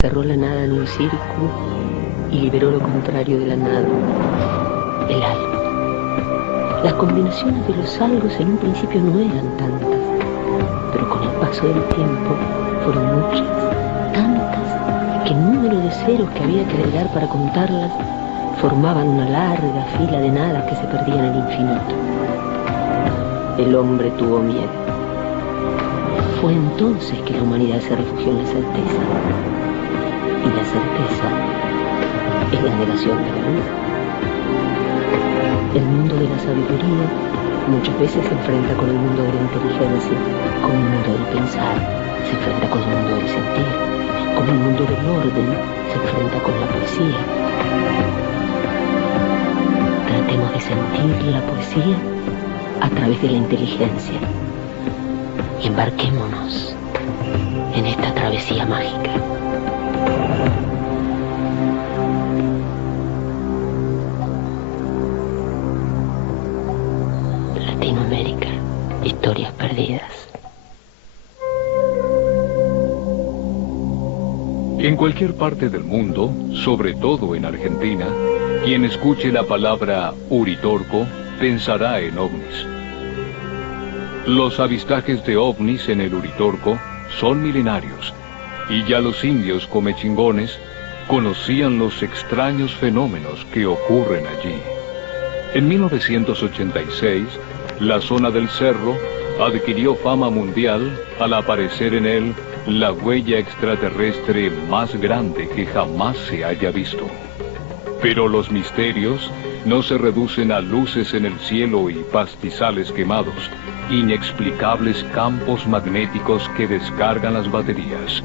Cerró la nada en un círculo y liberó lo contrario de la nada, el algo. Las combinaciones de los algos en un principio no eran tantas, pero con el paso del tiempo fueron muchas, tantas, que el número de ceros que había que agregar para contarlas formaban una larga fila de nada que se perdía en el infinito. El hombre tuvo miedo. Fue entonces que la humanidad se refugió en la certeza. Y la certeza es la negación de la duda. El mundo de la sabiduría muchas veces se enfrenta con el mundo de la inteligencia, con el mundo del pensar, se enfrenta con el mundo del sentir, con el mundo del orden, se enfrenta con la poesía. Tratemos de sentir la poesía a través de la inteligencia y embarquémonos en esta travesía mágica. Latinoamérica, historias perdidas. En cualquier parte del mundo, sobre todo en Argentina, quien escuche la palabra Uritorco pensará en ovnis. Los avistajes de ovnis en el Uritorco son milenarios, y ya los indios comechingones conocían los extraños fenómenos que ocurren allí. En 1986, la zona del cerro adquirió fama mundial al aparecer en él la huella extraterrestre más grande que jamás se haya visto. Pero los misterios no se reducen a luces en el cielo y pastizales quemados, inexplicables campos magnéticos que descargan las baterías,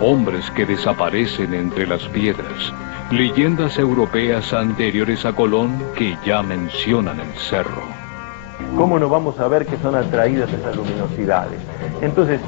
hombres que desaparecen entre las piedras, leyendas europeas anteriores a Colón que ya mencionan el cerro. ¿Cómo no vamos a ver que son atraídas esas luminosidades? Entonces,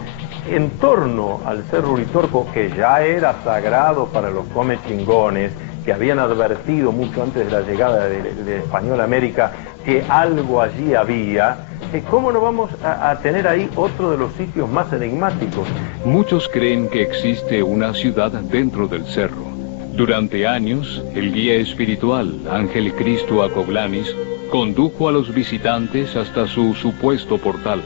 en torno al Cerro Uritorco, que ya era sagrado para los comechingones, que habían advertido mucho antes de la llegada de Español a América que algo allí había, ¿cómo no vamos a tener ahí otro de los sitios más enigmáticos? Muchos creen que existe una ciudad dentro del cerro. Durante años, el guía espiritual Ángel Cristo Acoglanis condujo a los visitantes hasta su supuesto portal.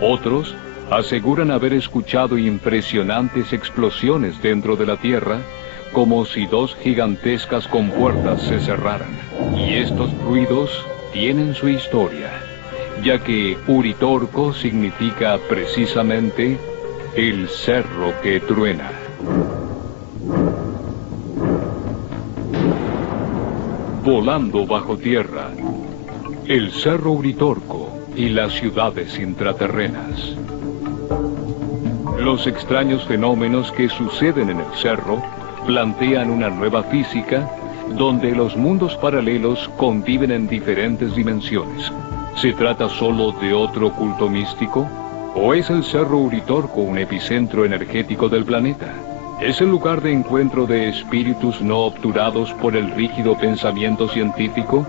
Otros aseguran haber escuchado impresionantes explosiones dentro de la tierra, como si dos gigantescas compuertas se cerraran. Y estos ruidos tienen su historia, ya que Uritorco significa precisamente el cerro que truena. Volando bajo tierra, el Cerro Uritorco y las ciudades intraterrenas. Los extraños fenómenos que suceden en el cerro plantean una nueva física donde los mundos paralelos conviven en diferentes dimensiones. ¿Se trata solo de otro culto místico? ¿O es el Cerro Uritorco un epicentro energético del planeta? ¿Es el lugar de encuentro de espíritus no obturados por el rígido pensamiento científico?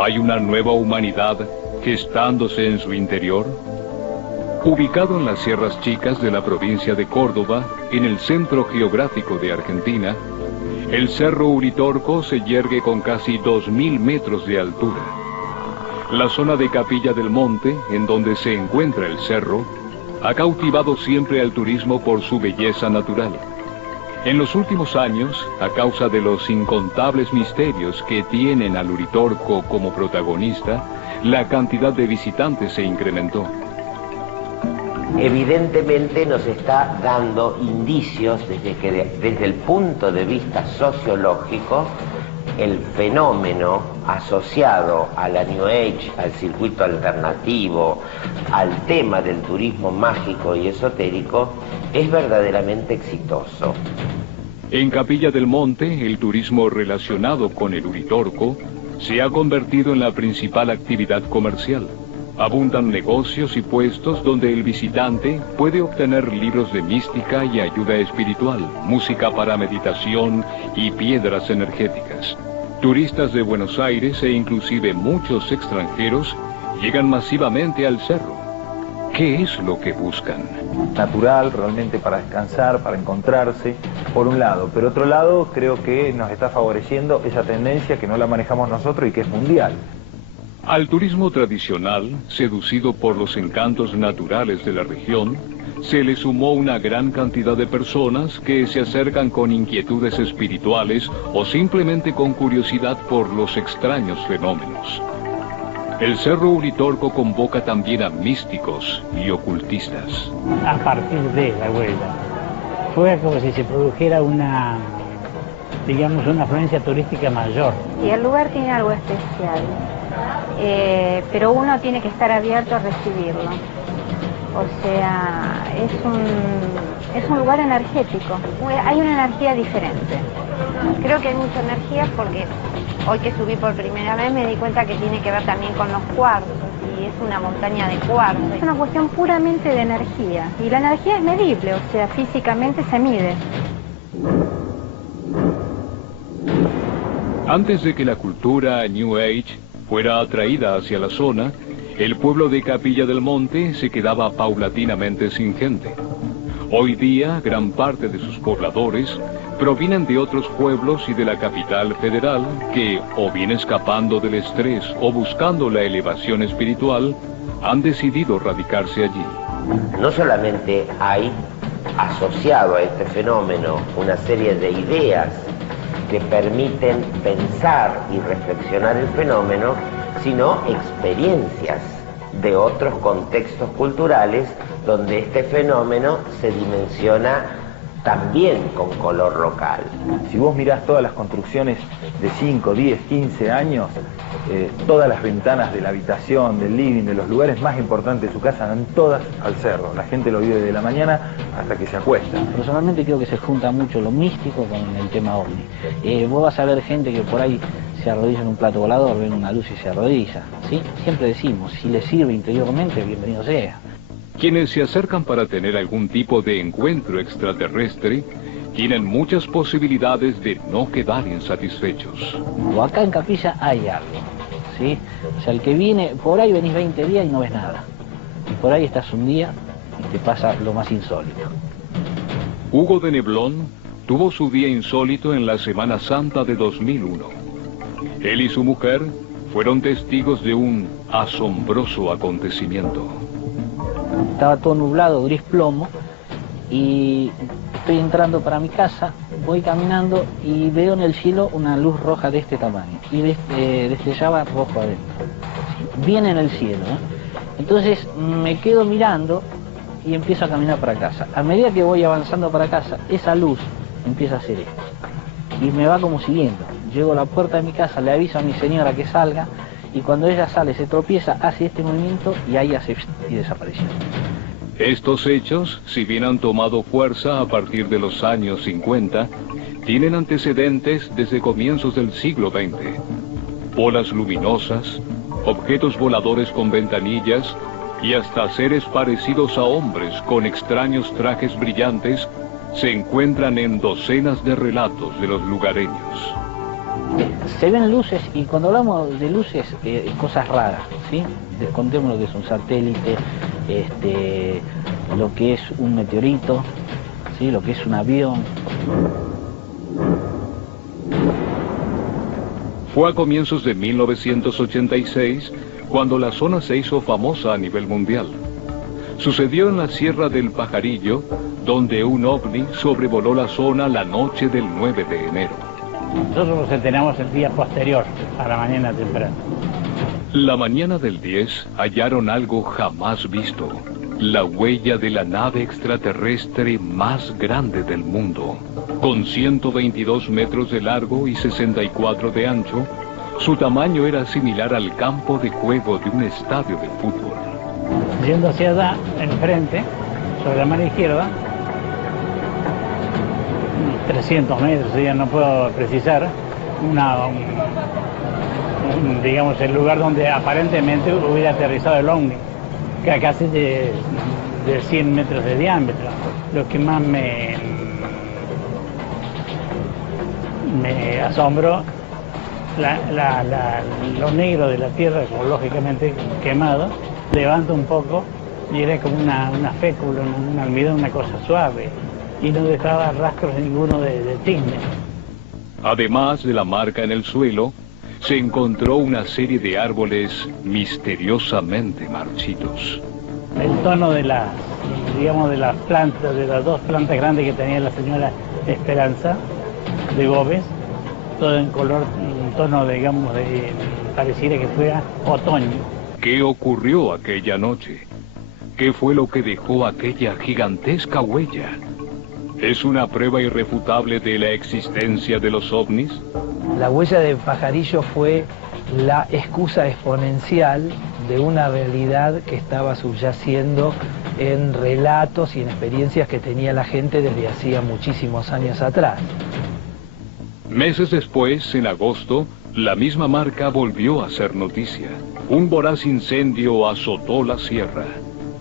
¿Hay una nueva humanidad gestándose en su interior? Ubicado en las Sierras Chicas de la provincia de Córdoba, en el centro geográfico de Argentina, el Cerro Uritorco se yergue con casi 2000 metros de altura. La zona de Capilla del Monte, en donde se encuentra el cerro, ha cautivado siempre al turismo por su belleza natural. En los últimos años, a causa de los incontables misterios que tienen al Uritorco como protagonista, la cantidad de visitantes se incrementó. Evidentemente nos está dando indicios de que desde el punto de vista sociológico, el fenómeno asociado a la New Age, al circuito alternativo, al tema del turismo mágico y esotérico, es verdaderamente exitoso. En Capilla del Monte, el turismo relacionado con el Uritorco se ha convertido en la principal actividad comercial. Abundan negocios y puestos donde el visitante puede obtener libros de mística y ayuda espiritual, música para meditación y piedras energéticas. Turistas de Buenos Aires e inclusive muchos extranjeros llegan masivamente al cerro. ¿Qué es lo que buscan? Natural, realmente para descansar, para encontrarse, por un lado. Pero otro lado, creo que nos está favoreciendo esa tendencia que no la manejamos nosotros y que es mundial. Al turismo tradicional, seducido por los encantos naturales de la región, se le sumó una gran cantidad de personas que se acercan con inquietudes espirituales o simplemente con curiosidad por los extraños fenómenos. El Cerro Uritorco convoca también a místicos y ocultistas. A partir de la huella, fue como si se produjera una, digamos, una afluencia turística mayor. Y el lugar tiene algo especial, pero uno tiene que estar abierto a recibirlo. O sea, es un lugar energético, hay una energía diferente. Creo que hay mucha energía porque hoy que subí por primera vez me di cuenta que tiene que ver también con los cuarzos y es una montaña de cuarzos. Es una cuestión puramente de energía y la energía es medible, o sea, físicamente se mide. Antes de que la cultura New Age fuera atraída hacia la zona, el pueblo de Capilla del Monte se quedaba paulatinamente sin gente. Hoy día, gran parte de sus pobladores provienen de otros pueblos y de la capital federal que, o bien escapando del estrés o buscando la elevación espiritual, han decidido radicarse allí. No solamente hay asociado a este fenómeno una serie de ideas que permiten pensar y reflexionar el fenómeno, sino experiencias de otros contextos culturales donde este fenómeno se dimensiona también con color local. Si vos mirás todas las construcciones de 5, 10, 15 años, todas las ventanas de la habitación, del living, de los lugares más importantes de su casa, dan todas al cerro. La gente lo vive de la mañana hasta que se acuesta. Personalmente creo que se junta mucho lo místico con el tema ovni. Vos vas a ver gente que por ahí se arrodilla en un plato volador, ven una luz y se arrodilla, ¿sí? Siempre decimos, si le sirve interiormente, bienvenido sea. Quienes se acercan para tener algún tipo de encuentro extraterrestre tienen muchas posibilidades de no quedar insatisfechos. O acá en Capilla hay algo, ¿sí? O sea, el que viene, por ahí venís 20 días y no ves nada. Y por ahí estás un día y te pasa lo más insólito. Hugo de Neblón tuvo su día insólito en la Semana Santa de 2001. Él y su mujer fueron testigos de un asombroso acontecimiento. Estaba todo nublado, gris plomo, y estoy entrando para mi casa, voy caminando y veo en el cielo una luz roja de este tamaño, y destellaba rojo adentro, bien en el cielo, ¿eh? Entonces me quedo mirando y empiezo a caminar para casa. A medida que voy avanzando para casa, esa luz empieza a hacer esto, y me va como siguiendo. Llego a la puerta de mi casa, le aviso a mi señora que salga, y cuando ella sale, se tropieza, hace este movimiento y ahí hace y desapareció. Estos hechos, si bien han tomado fuerza a partir de los años 50, tienen antecedentes desde comienzos del siglo XX. Bolas luminosas, objetos voladores con ventanillas y hasta seres parecidos a hombres con extraños trajes brillantes se encuentran en docenas de relatos de los lugareños. Se ven luces, y cuando hablamos de luces, cosas raras, ¿sí? Contemos lo que es un satélite, lo que es un meteorito, ¿sí? Lo que es un avión. Fue a comienzos de 1986 cuando la zona se hizo famosa a nivel mundial. Sucedió en la Sierra del Pajarillo, donde un ovni sobrevoló la zona la noche del 9 de enero. Nosotros nos enteramos el día posterior, a la mañana temprano. La mañana del 10 hallaron algo jamás visto, la huella de la nave extraterrestre más grande del mundo. Con 122 metros de largo y 64 de ancho, su tamaño era similar al campo de juego de un estadio de fútbol. Yendo hacia allá, enfrente, sobre la mano izquierda, 300 metros, ya no puedo precisar, digamos, el lugar donde aparentemente hubiera aterrizado el ovni, que a casi de 100 metros de diámetro. Lo que más me asombró, lo negro de la tierra, como lógicamente quemado, levanto un poco y era como una fécula, un almidón, una cosa suave, y no dejaba rastros ninguno de tizne. Además de la marca en el suelo, se encontró una serie de árboles misteriosamente marchitos. El tono de las plantas, de las dos plantas grandes que tenía la señora Esperanza de Gómez, todo en color, un tono, digamos, pareciera que fuera otoño. ¿Qué ocurrió aquella noche? ¿Qué fue lo que dejó aquella gigantesca huella? ¿Es una prueba irrefutable de la existencia de los ovnis? La huella de pajarillo fue la excusa exponencial de una realidad que estaba subyaciendo en relatos y en experiencias que tenía la gente desde hacía muchísimos años atrás. Meses después, en agosto, la misma marca volvió a ser noticia. Un voraz incendio azotó la sierra,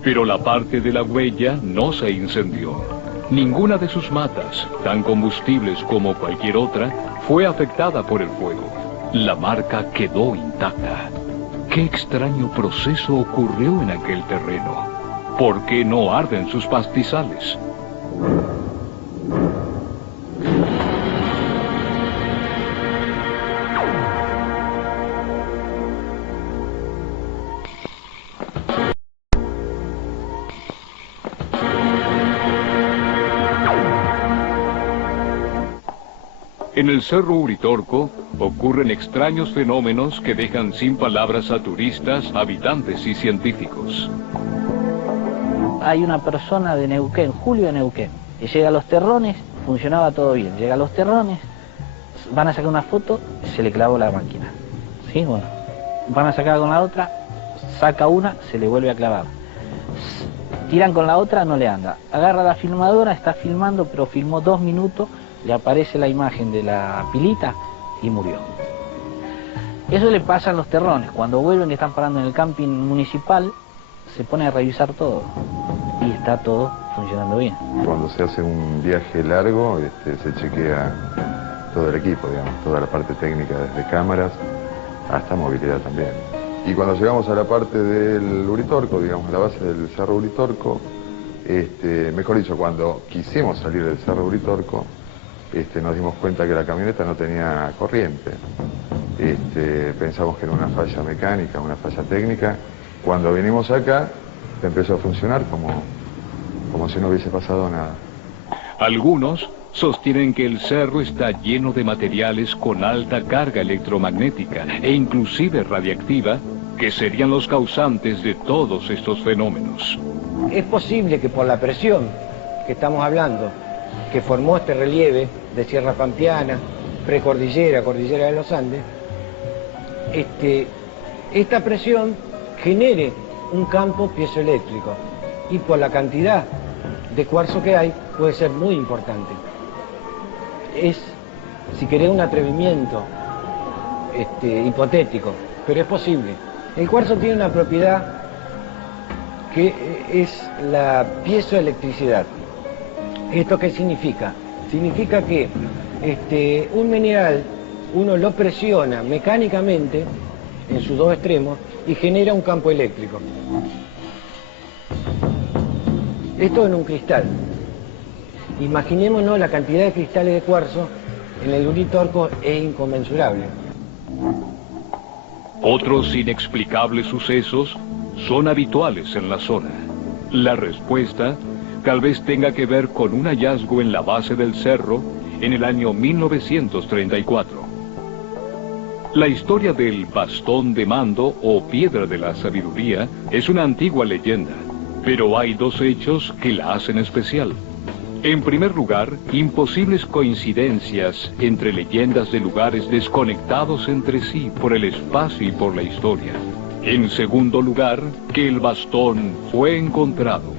pero la parte de la huella no se incendió. Ninguna de sus matas, tan combustibles como cualquier otra, fue afectada por el fuego. La marca quedó intacta. ¿Qué extraño proceso ocurrió en aquel terreno? ¿Por qué no arden sus pastizales? En el Cerro Uritorco ocurren extraños fenómenos que dejan sin palabras a turistas, habitantes y científicos. Hay una persona de Neuquén, Julio de Neuquén, que llega a Los Terrones, funcionaba todo bien. Llega a Los Terrones, van a sacar una foto, se le clavó la máquina. ¿Sí? Bueno, van a sacar con la otra, saca una, se le vuelve a clavar. Tiran con la otra, no le anda. Agarra la filmadora, está filmando, pero filmó 2 minutos, le aparece la imagen de la pilita y murió. Eso le pasa en Los Terrones. Cuando vuelven, que están parando en el camping municipal, se pone a revisar todo y está todo funcionando bien. Cuando se hace un viaje largo, se chequea todo el equipo, digamos, toda la parte técnica, desde cámaras hasta movilidad también. Y cuando llegamos a la parte del Uritorco, digamos, la base del Cerro Uritorco, mejor dicho, cuando quisimos salir del Cerro Uritorco, nos dimos cuenta que la camioneta no tenía corriente. Pensamos que era una falla mecánica, una falla técnica. Cuando vinimos acá, empezó a funcionar como si no hubiese pasado nada. Algunos sostienen que el cerro está lleno de materiales con alta carga electromagnética e inclusive radiactiva, que serían los causantes de todos estos fenómenos. Es posible que por la presión que estamos hablando, que formó este relieve de Sierra Pampeana, precordillera, cordillera de los Andes, esta presión genere un campo piezoeléctrico, y por la cantidad de cuarzo que hay puede ser muy importante. Es, si querés, un atrevimiento hipotético, pero es posible. El cuarzo tiene una propiedad que es la piezoelectricidad. ¿Esto qué significa? Significa que un mineral uno lo presiona mecánicamente en sus 2 extremos y genera un campo eléctrico. Esto en un cristal. Imaginémonos la cantidad de cristales de cuarzo en el Uritorco, es inconmensurable. Otros inexplicables sucesos son habituales en la zona. La respuesta tal vez tenga que ver con un hallazgo en la base del cerro en el año 1934. La historia del bastón de mando o piedra de la sabiduría es una antigua leyenda, pero hay 2 hechos que la hacen especial. En primer lugar, imposibles coincidencias entre leyendas de lugares desconectados entre sí por el espacio y por la historia. En segundo lugar, que el bastón fue encontrado.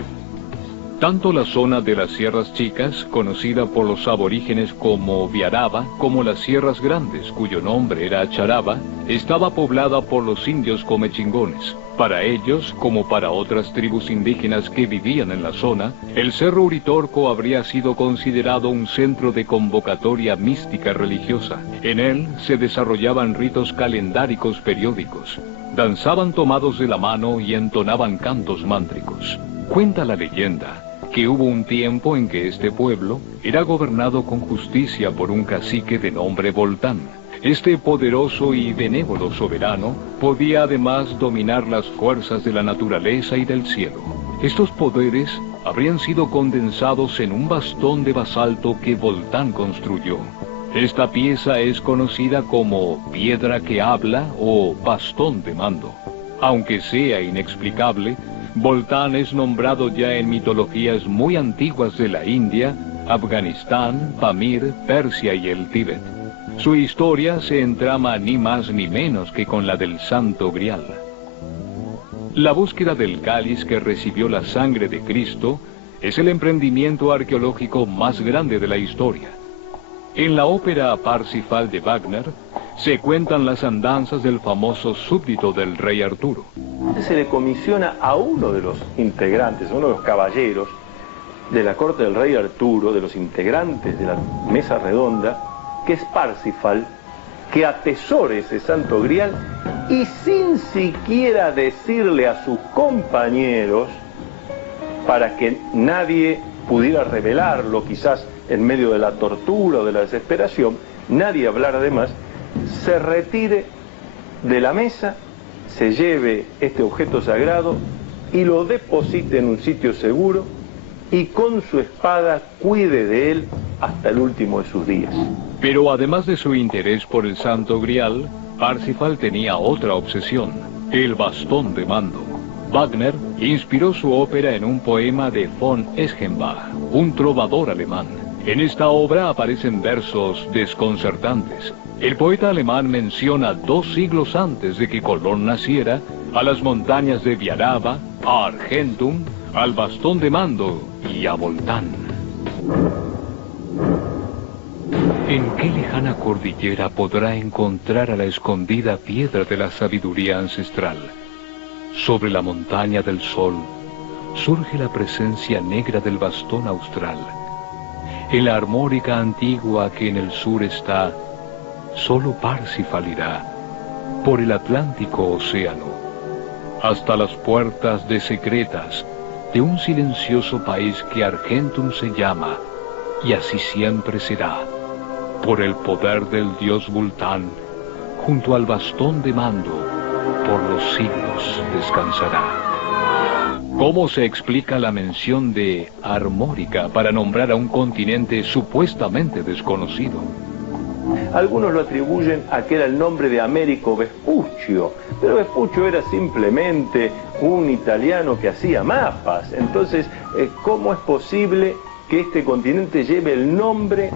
Tanto la zona de las Sierras Chicas, conocida por los aborígenes como Viaraba, como las Sierras Grandes, cuyo nombre era Charaba, estaba poblada por los indios comechingones. Para ellos, como para otras tribus indígenas que vivían en la zona, el Cerro Uritorco habría sido considerado un centro de convocatoria mística religiosa. En él se desarrollaban ritos calendáricos periódicos, danzaban tomados de la mano y entonaban cantos mántricos. Cuenta la leyenda que hubo un tiempo en que este pueblo era gobernado con justicia por un cacique de nombre Voltán. Este poderoso y benévolo soberano podía además dominar las fuerzas de la naturaleza y del cielo. Estos poderes habrían sido condensados en un bastón de basalto que Voltán construyó. Esta pieza es conocida como piedra que habla o bastón de mando. Aunque sea inexplicable, Voltán es nombrado ya en mitologías muy antiguas de la India, Afganistán, Pamir, Persia y el Tíbet. Su historia se entrama ni más ni menos que con la del Santo Grial. La búsqueda del cáliz que recibió la sangre de Cristo es el emprendimiento arqueológico más grande de la historia. En la ópera Parsifal de Wagner se cuentan las andanzas del famoso súbdito del rey Arturo. Se le comisiona a uno de los integrantes, a uno de los caballeros de la corte del rey Arturo, de los integrantes de la mesa redonda, que es Parsifal, que atesore ese santo grial y sin siquiera decirle a sus compañeros, para que nadie pudiera revelarlo, quizás en medio de la tortura o de la desesperación, nadie hablara de más, se retire de la mesa, se lleve este objeto sagrado y lo deposite en un sitio seguro y con su espada cuide de él hasta el último de sus días. Pero además de su interés por el Santo Grial, Parsifal tenía otra obsesión, el bastón de mando. Wagner inspiró su ópera en un poema de von Eschenbach, un trovador alemán. En esta obra aparecen versos desconcertantes. El poeta alemán menciona 2 siglos antes de que Colón naciera a las montañas de Viaraba, a Argentum, al bastón de mando y a Voltán. ¿En qué lejana cordillera podrá encontrar a la escondida piedra de la sabiduría ancestral? Sobre la montaña del sol surge la presencia negra del bastón austral. En la armórica antigua que en el sur está, solo Parsifal irá por el Atlántico océano, hasta las puertas desecretas de un silencioso país que Argentum se llama, y así siempre será. Por el poder del dios Voltán, junto al bastón de mando, por los siglos descansará. ¿Cómo se explica la mención de Armórica para nombrar a un continente supuestamente desconocido? Algunos lo atribuyen a que era el nombre de Américo Vespuccio, pero Vespuccio era simplemente un italiano que hacía mapas. Entonces, ¿cómo es posible que este continente lleve el nombre,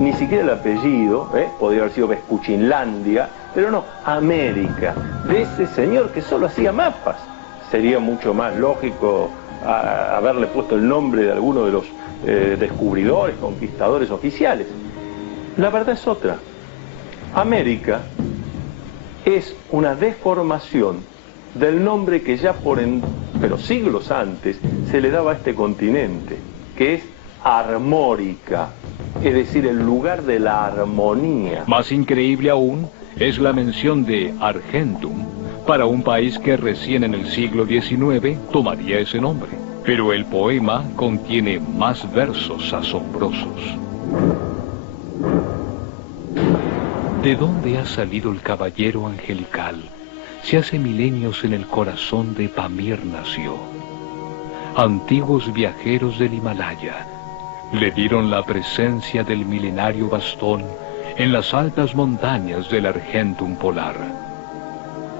ni siquiera el apellido, podría haber sido Vespuccinlandia, pero no, América, de ese señor que solo hacía mapas? Sería mucho más lógico haberle puesto el nombre de alguno de los descubridores, conquistadores oficiales. La verdad es otra. América es una deformación del nombre que ya pero siglos antes se le daba a este continente, que es Armórica, es decir, el lugar de la armonía. Más increíble aún es la mención de Argentum para un país que recién en el siglo XIX tomaría ese nombre. Pero el poema contiene más versos asombrosos. ¿De dónde ha salido el caballero angelical? Si hace milenios en el corazón de Pamir nació. Antiguos viajeros del Himalaya le dieron la presencia del milenario bastón en las altas montañas del Argentum polar.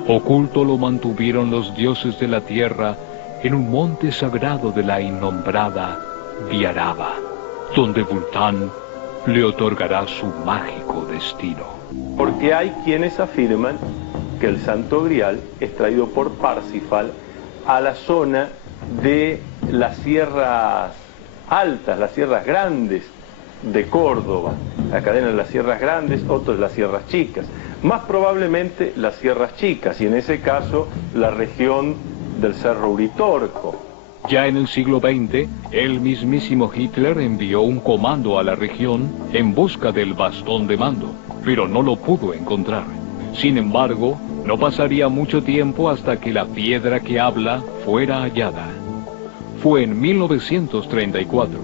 Oculto lo mantuvieron los dioses de la tierra en un monte sagrado de la innombrada Viaraba, donde Voltán le otorgará su mágico destino. Porque hay quienes afirman que el Santo Grial es traído por Parsifal a la zona de las sierras altas, las sierras grandes de Córdoba, la cadena de las sierras grandes, otros las sierras chicas, más probablemente las sierras chicas, y en ese caso la región del Cerro Uritorco. Ya en el siglo XX, el mismísimo Hitler envió un comando a la región en busca del bastón de mando, pero no lo pudo encontrar. Sin embargo, no pasaría mucho tiempo hasta que la piedra que habla fuera hallada. Fue en 1934.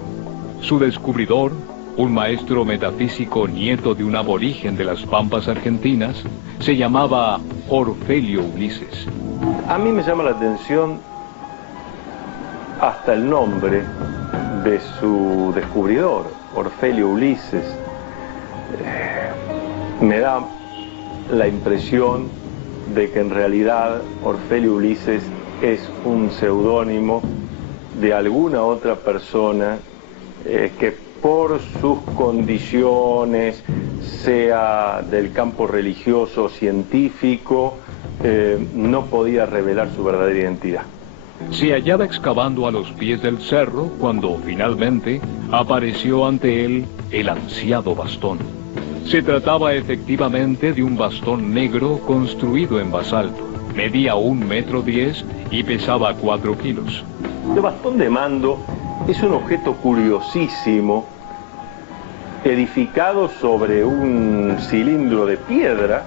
Su descubridor, un maestro metafísico nieto de un aborigen de las Pampas argentinas, se llamaba Orfelio Ulises. A mí me llama la atención hasta el nombre de su descubridor, Orfelio Ulises. Me da la impresión de que en realidad Orfelio Ulises es un seudónimo de alguna otra persona que por sus condiciones, sea del campo religioso o científico, no podía revelar su verdadera identidad. Se hallaba excavando a los pies del cerro cuando finalmente apareció ante él el ansiado bastón. Se trataba efectivamente de un bastón negro construido en basalto. Medía 1,10 metros y pesaba 4 kilos. El bastón de mando es un objeto curiosísimo, edificado sobre un cilindro de piedra.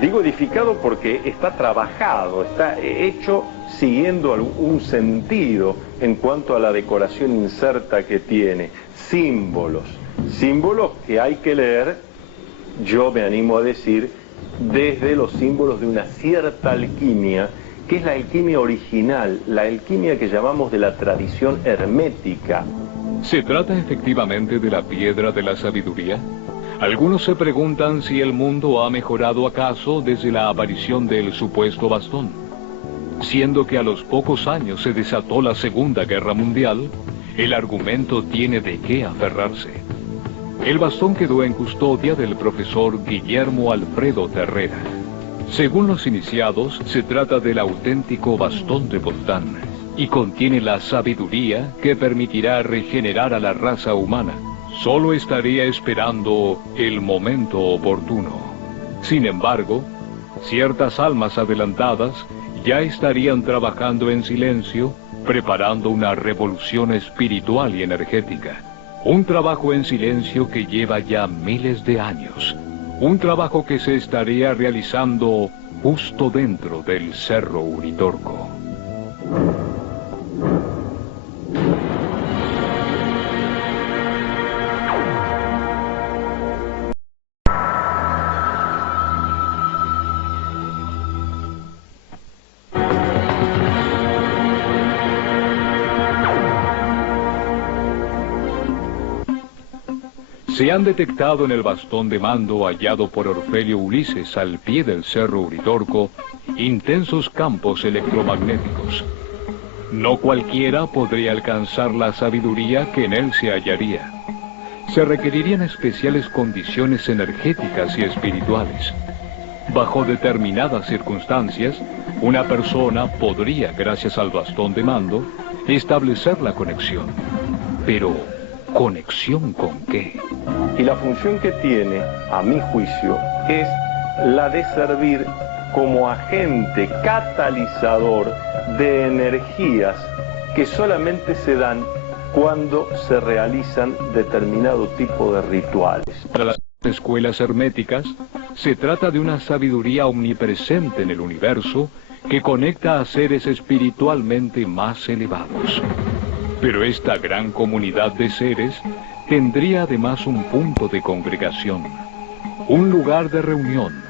Digo edificado porque está trabajado, está hecho siguiendo un sentido en cuanto a la decoración inserta que tiene. Símbolos que hay que leer, yo me animo a decir, desde los símbolos de una cierta alquimia, que es la alquimia original, la alquimia que llamamos de la tradición hermética. ¿Se trata efectivamente de la piedra de la sabiduría? Algunos se preguntan si el mundo ha mejorado acaso desde la aparición del supuesto bastón. Siendo que a los pocos años se desató la Segunda Guerra Mundial, el argumento tiene de qué aferrarse. El bastón quedó en custodia del profesor Guillermo Alfredo Terrera. Según los iniciados, se trata del auténtico bastón de Voltán y contiene la sabiduría que permitirá regenerar a la raza humana. Solo estaría esperando el momento oportuno. Sin embargo, ciertas almas adelantadas ya estarían trabajando en silencio, preparando una revolución espiritual y energética. Un trabajo en silencio que lleva ya miles de años. Un trabajo que se estaría realizando justo dentro del Cerro Uritorco. Se han detectado en el bastón de mando hallado por Orfelio Ulises al pie del Cerro Uritorco intensos campos electromagnéticos. No cualquiera podría alcanzar la sabiduría que en él se hallaría. Se requerirían especiales condiciones energéticas y espirituales. Bajo determinadas circunstancias, una persona podría, gracias al bastón de mando, establecer la conexión. Pero, ¿conexión con qué? Y la función que tiene, a mi juicio, es la de servir como agente catalizador de energías que solamente se dan cuando se realizan determinado tipo de rituales. Para las escuelas herméticas, se trata de una sabiduría omnipresente en el universo que conecta a seres espiritualmente más elevados. Pero esta gran comunidad de seres tendría además un punto de congregación, un lugar de reunión,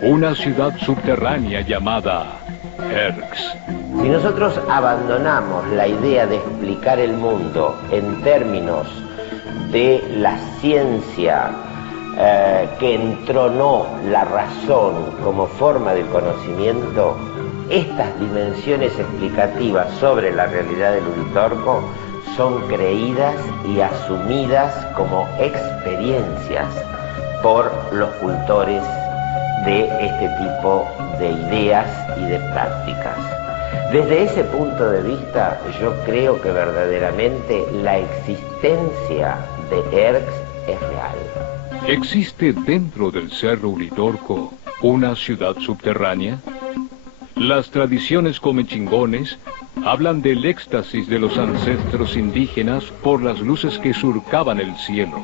una ciudad subterránea llamada Erx. Si nosotros abandonamos la idea de explicar el mundo en términos de la ciencia que entronó la razón como forma de conocimiento, estas dimensiones explicativas sobre la realidad del Uritorco son creídas y asumidas como experiencias por los cultores de este tipo de ideas y de prácticas. Desde ese punto de vista, yo creo que verdaderamente la existencia de Erx es real. ¿Existe dentro del Cerro Uritorco una ciudad subterránea? Las tradiciones comechingones hablan del éxtasis de los ancestros indígenas por las luces que surcaban el cielo.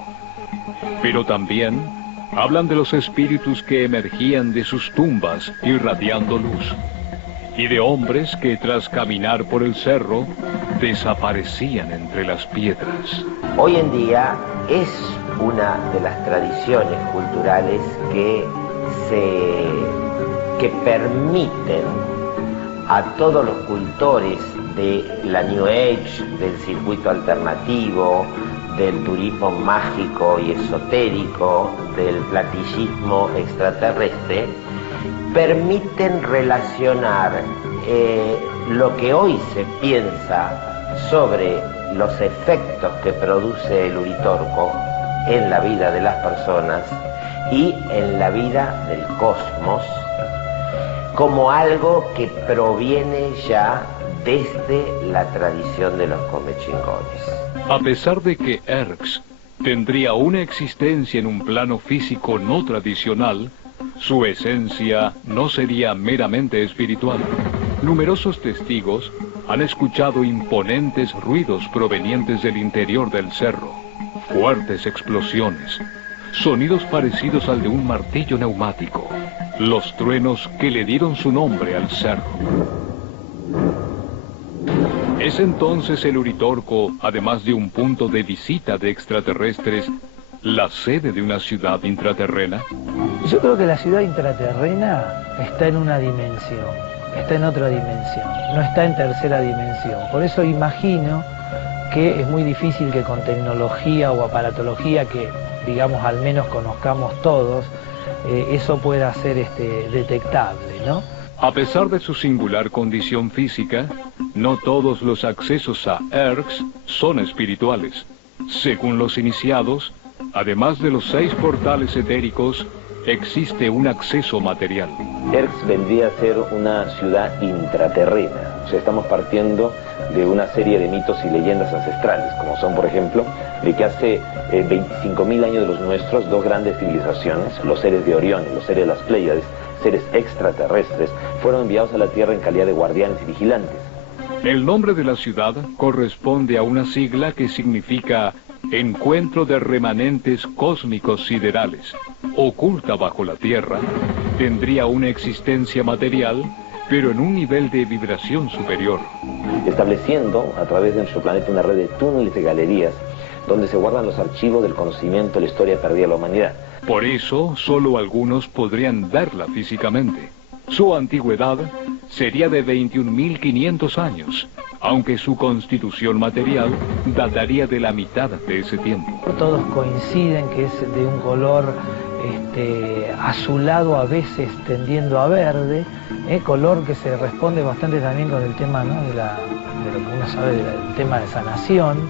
Pero también hablan de los espíritus que emergían de sus tumbas irradiando luz, y de hombres que tras caminar por el cerro desaparecían entre las piedras. Hoy en día es una de las tradiciones culturales que permiten a todos los cultores de la New Age, del circuito alternativo, del turismo mágico y esotérico, del platillismo extraterrestre, permiten relacionar lo que hoy se piensa sobre los efectos que produce el Uritorco en la vida de las personas y en la vida del cosmos, como algo que proviene ya desde la tradición de los comechingones. A pesar de que Erx tendría una existencia en un plano físico no tradicional, su esencia no sería meramente espiritual. Numerosos testigos han escuchado imponentes ruidos provenientes del interior del cerro, fuertes explosiones, sonidos parecidos al de un martillo neumático, los truenos que le dieron su nombre al cerro. ¿Es entonces el Uritorco, además de un punto de visita de extraterrestres, la sede de una ciudad intraterrena? Yo creo que la ciudad intraterrena está en una dimensión, está en otra dimensión, no está en tercera dimensión. Por eso imagino que es muy difícil que con tecnología o aparatología que, digamos, al menos conozcamos todos, eso pueda ser detectable, ¿no? A pesar de su singular condición física, no todos los accesos a Erx son espirituales. Según los iniciados, además de los 6 portales etéricos, existe un acceso material. Erx vendría a ser una ciudad intraterrena. O sea, estamos partiendo de una serie de mitos y leyendas ancestrales, como son, por ejemplo, de que hace 25.000 años de los nuestros, 2 grandes civilizaciones, los seres de Orión y los seres de las Pléyades, seres extraterrestres, fueron enviados a la Tierra en calidad de guardianes y vigilantes. El nombre de la ciudad corresponde a una sigla que significa encuentro de remanentes cósmicos siderales. Oculta bajo la Tierra, tendría una existencia material, pero en un nivel de vibración superior. Estableciendo a través de nuestro planeta una red de túneles y galerías donde se guardan los archivos del conocimiento de la historia perdida de la humanidad. Por eso, solo algunos podrían verla físicamente. Su antigüedad sería de 21.500 años, aunque su constitución material dataría de la mitad de ese tiempo. Todos coinciden que es de un color azulado, a veces tendiendo a verde, color que se responde bastante también con el tema, ¿no?, de lo que uno sabe del tema de sanación.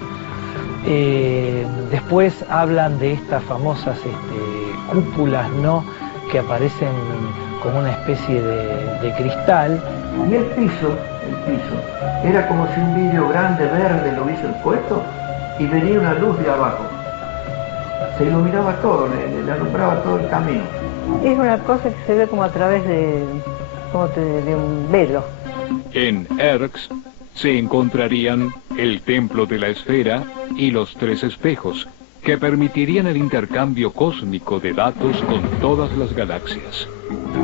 Después hablan de estas famosas cúpulas, ¿no?, que aparecen como una especie de cristal. Y el piso era como si un vidrio grande, verde, lo hubiesen puesto y venía una luz de abajo. Se iluminaba todo, le alumbraba todo el camino. Es una cosa que se ve como a través de un velo. En Erx se encontrarían el templo de la esfera y los 3 espejos, que permitirían el intercambio cósmico de datos con todas las galaxias.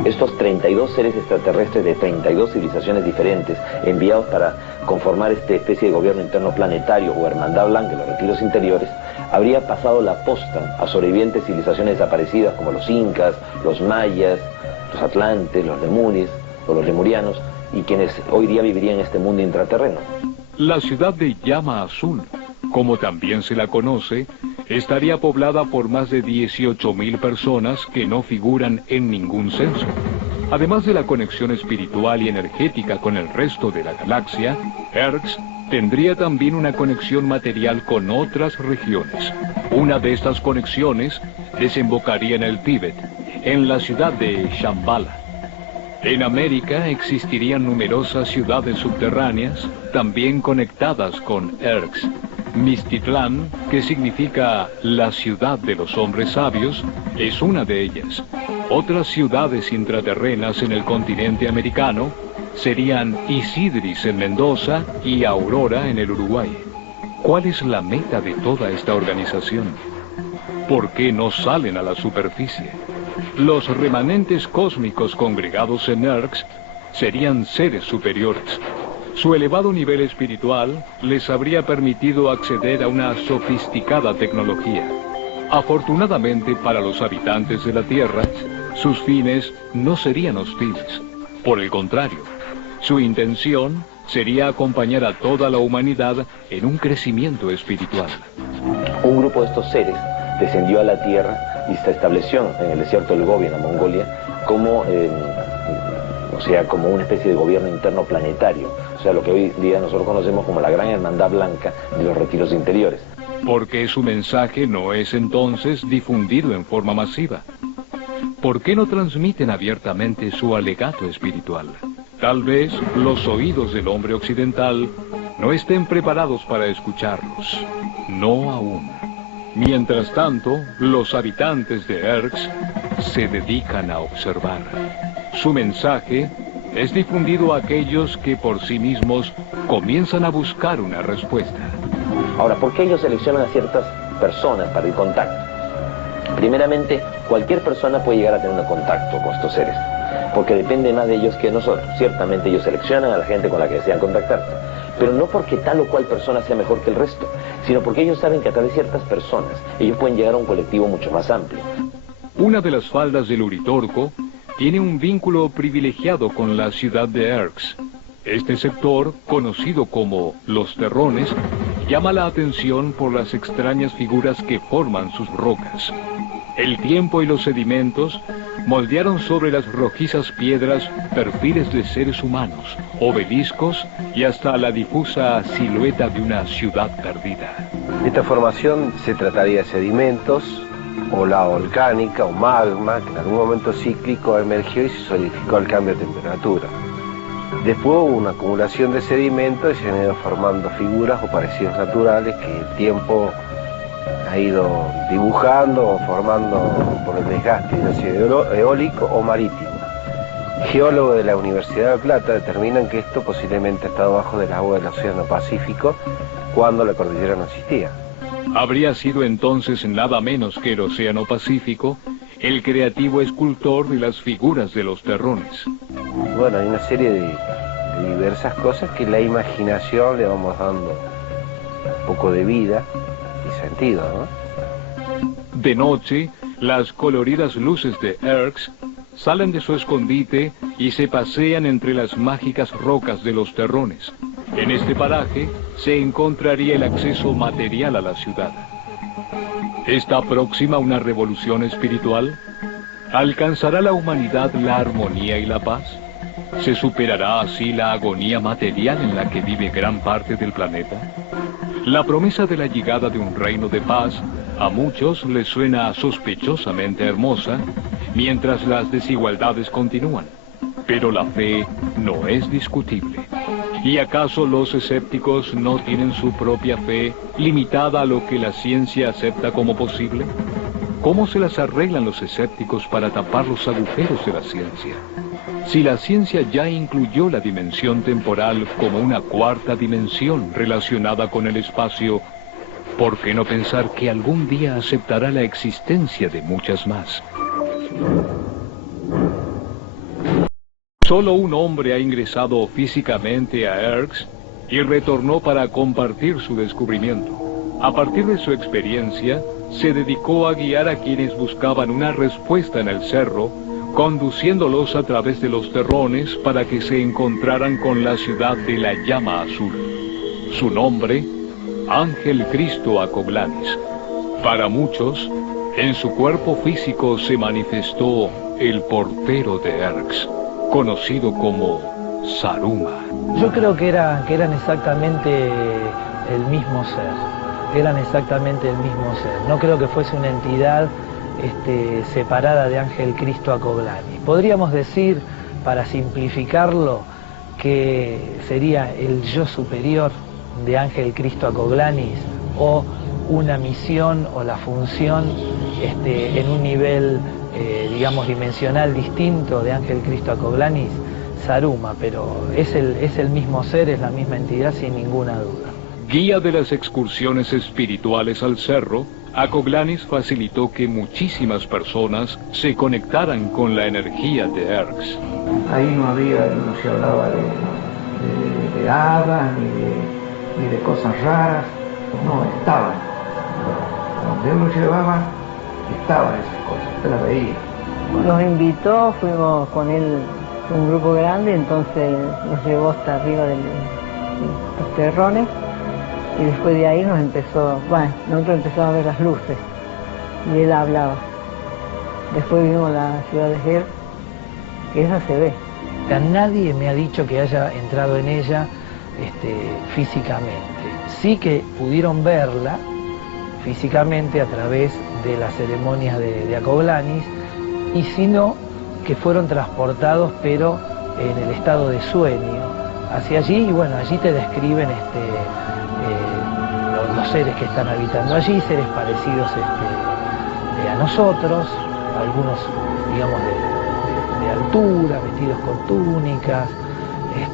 Estos 32 seres extraterrestres de 32 civilizaciones diferentes, enviados para conformar esta especie de gobierno interno planetario o hermandad blanca en los retiros interiores, habría pasado la posta a sobrevivientes civilizaciones desaparecidas como los incas, los mayas, los atlantes, los lemures o los lemurianos, y quienes hoy día vivirían en este mundo intraterreno. La ciudad de Llama Azul, como también se la conoce, estaría poblada por más de 18.000 personas que no figuran en ningún censo. Además de la conexión espiritual y energética con el resto de la galaxia, Erx tendría también una conexión material con otras regiones. Una de estas conexiones desembocaría en el Tíbet, en la ciudad de Shambhala. En América existirían numerosas ciudades subterráneas, también conectadas con Erx. Mistitlán, que significa la ciudad de los hombres sabios, es una de ellas. Otras ciudades intraterrenas en el continente americano serían Isidris en Mendoza y Aurora en el Uruguay. ¿Cuál es la meta de toda esta organización? ¿Por qué no salen a la superficie? Los remanentes cósmicos congregados en Erx serían seres superiores. Su elevado nivel espiritual les habría permitido acceder a una sofisticada tecnología. Afortunadamente para los habitantes de la Tierra, sus fines no serían hostiles. Por el contrario, su intención sería acompañar a toda la humanidad en un crecimiento espiritual. Un grupo de estos seres descendió a la Tierra y se estableció en el desierto del Gobi, en la Mongolia, como, como una especie de gobierno interno planetario. O sea, lo que hoy día nosotros conocemos como la Gran Hermandad Blanca de los Retiros Interiores. ¿Por qué su mensaje no es entonces difundido en forma masiva? ¿Por qué no transmiten abiertamente su alegato espiritual? Tal vez los oídos del hombre occidental no estén preparados para escucharlos. No aún. Mientras tanto, los habitantes de Erx se dedican a observar. Su mensaje es difundido a aquellos que por sí mismos comienzan a buscar una respuesta. Ahora, ¿por qué ellos seleccionan a ciertas personas para el contacto? Primeramente, cualquier persona puede llegar a tener un contacto con estos seres, porque depende más de ellos que de nosotros. Ciertamente ellos seleccionan a la gente con la que desean contactarse, pero no porque tal o cual persona sea mejor que el resto, sino porque ellos saben que a través de ciertas personas ellos pueden llegar a un colectivo mucho más amplio. Una de las faldas del Uritorco tiene un vínculo privilegiado con la ciudad de Erx. Este sector, conocido como Los Terrones, llama la atención por las extrañas figuras que forman sus rocas. El tiempo y los sedimentos moldearon sobre las rojizas piedras perfiles de seres humanos, obeliscos y hasta la difusa silueta de una ciudad perdida. Esta formación se trataría de sedimentos, o la volcánica o magma, que en algún momento cíclico emergió y se solidificó al cambio de temperatura. Después hubo una acumulación de sedimentos y se han ido formando figuras o parecidos naturales que el tiempo ha ido dibujando o formando por el desgaste, ya sea eólico o marítimo. Geólogos de la Universidad de Plata determinan que esto posiblemente ha estado bajo del agua del Océano Pacífico cuando la cordillera no existía. Habría sido entonces nada menos que el Océano Pacífico el creativo escultor de las figuras de los terrones. Bueno, hay una serie de diversas cosas que la imaginación le vamos dando un poco de vida y sentido, ¿no? De noche, las coloridas luces de Erx salen de su escondite y se pasean entre las mágicas rocas de los terrones. En este paraje se encontraría el acceso material a la ciudad. ¿Está próxima una revolución espiritual? ¿Alcanzará la humanidad la armonía y la paz? ¿Se superará así la agonía material en la que vive gran parte del planeta? La promesa de la llegada de un reino de paz a muchos les suena sospechosamente hermosa, mientras las desigualdades continúan. Pero la fe no es discutible. ¿Y acaso los escépticos no tienen su propia fe limitada a lo que la ciencia acepta como posible? ¿Cómo se las arreglan los escépticos para tapar los agujeros de la ciencia? Si la ciencia ya incluyó la dimensión temporal como una cuarta dimensión relacionada con el espacio, ¿por qué no pensar que algún día aceptará la existencia de muchas más? Solo un hombre ha ingresado físicamente a Erx y retornó para compartir su descubrimiento. A partir de su experiencia, se dedicó a guiar a quienes buscaban una respuesta en el cerro, conduciéndolos a través de los terrones para que se encontraran con la ciudad de la llama azul. Su nombre, Ángel Cristo Acoglanes. Para muchos, en su cuerpo físico se manifestó el portero de Erx, conocido como Saruma. Yo creo que eran exactamente el mismo ser. Eran exactamente el mismo ser. No creo que fuese una entidad separada de Ángel Cristo Acoglanes. Podríamos decir para simplificarlo, que sería el yo superior de Ángel Cristo Acoglanis, o una misión o la función en un nivel, digamos, dimensional distinto de Ángel Cristo Acoglanis, Saruma, pero es el mismo ser, es la misma entidad sin ninguna duda. Guía de las excursiones espirituales al cerro, Acoglanis facilitó que muchísimas personas se conectaran con la energía de Erx. Ahí no se hablaba de hadas ni de cosas raras, no, estaban. Donde él lo llevaba, estaban esas cosas, usted las veía. Nos invitó, fuimos con él, un grupo grande, entonces nos llevó hasta arriba de los terrones. Y después de ahí nosotros empezamos a ver las luces y él hablaba. Después vimos la ciudad de Her, que esa se ve. Nadie me ha dicho que haya entrado en ella físicamente. Sí que pudieron verla físicamente a través de las ceremonias de Acoglanis, y si no, que fueron transportados, pero en el estado de sueño, hacia allí, y bueno, allí te describen los seres que están habitando allí, seres parecidos a nosotros, algunos, digamos, de altura, vestidos con túnicas,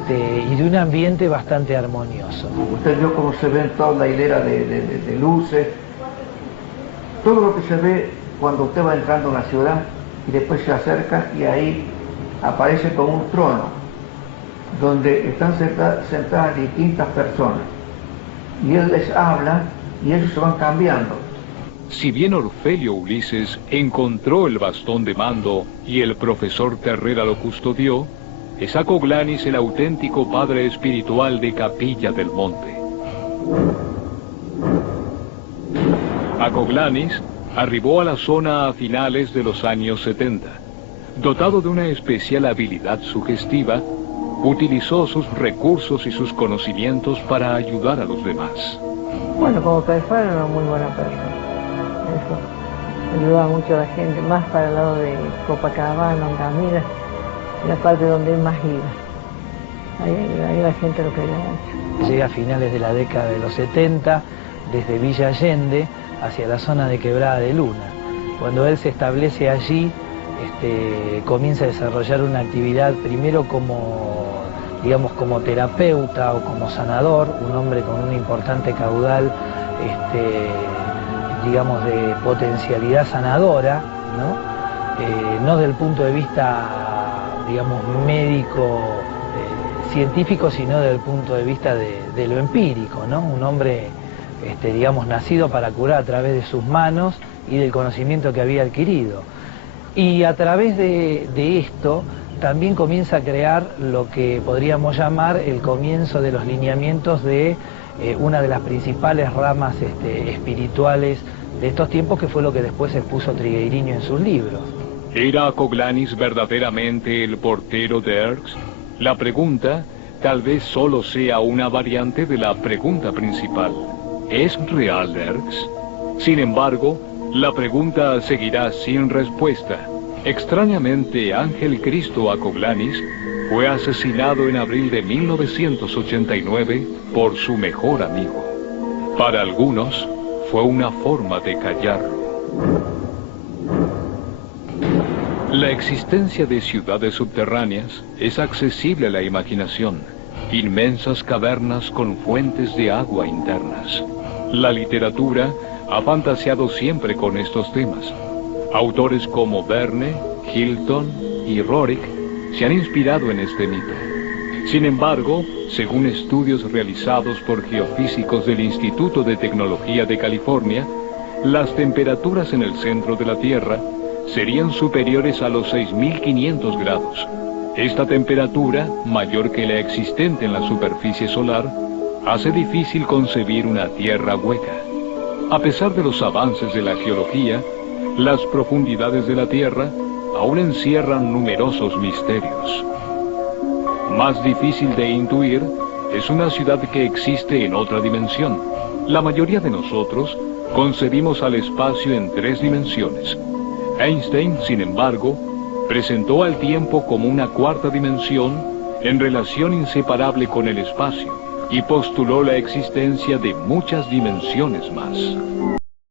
y de un ambiente bastante armonioso. Usted vio cómo se ven toda la hilera de luces, todo lo que se ve cuando usted va entrando en la ciudad y después se acerca y ahí aparece como un trono, donde están sentadas distintas personas. Y él les habla y ellos se van cambiando. Si bien Orfelio Ulises encontró el bastón de mando y el profesor Terrera lo custodió, es Acoglanis el auténtico padre espiritual de Capilla del Monte. Acoglanis arribó a la zona a finales de los años 70. Dotado de una especial habilidad sugestiva, utilizó sus recursos y sus conocimientos para ayudar a los demás. Bueno, como persona era una muy buena persona. Eso ayudaba mucho a la gente, más para el lado de Copacabana, Ongamira, la parte donde él más iba. Ahí la gente lo quería mucho. Llega a finales de la década de los 70, desde Villa Allende hacia la zona de Quebrada de Luna. Cuando él se establece allí, comienza a desarrollar una actividad primero como, digamos, como terapeuta o como sanador, un hombre con un importante caudal, digamos, de potencialidad sanadora, ¿no? No desde el punto de vista, digamos, médico, científico, sino desde el punto de vista de lo empírico, ¿no? Un hombre, digamos, nacido para curar a través de sus manos y del conocimiento que había adquirido. Y a través de esto también comienza a crear lo que podríamos llamar el comienzo de los lineamientos de una de las principales ramas espirituales de estos tiempos, que fue lo que después expuso Trigueiriño en sus libros. ¿Era Acoglanis verdaderamente el portero de Erx? La pregunta tal vez solo sea una variante de la pregunta principal. ¿Es real Erx? Sin embargo, la pregunta seguirá sin respuesta. Extrañamente, Ángel Cristo Acoglanis fue asesinado en abril de 1989 por su mejor amigo. Para algunos, fue una forma de callarlo. La existencia de ciudades subterráneas es accesible a la imaginación. Inmensas cavernas con fuentes de agua internas. La literatura ha fantaseado siempre con estos temas. Autores como Verne, Hilton y Roerich se han inspirado en este mito. Sin embargo, según estudios realizados por geofísicos del Instituto de Tecnología de California, las temperaturas en el centro de la Tierra serían superiores a los 6.500 grados. Esta temperatura, mayor que la existente en la superficie solar, hace difícil concebir una Tierra hueca. A pesar de los avances de la geología, las profundidades de la Tierra aún encierran numerosos misterios. Más difícil de intuir es una ciudad que existe en otra dimensión. La mayoría de nosotros concebimos al espacio en 3 dimensiones. Einstein, sin embargo, presentó al tiempo como una cuarta dimensión en relación inseparable con el espacio y postuló la existencia de muchas dimensiones más.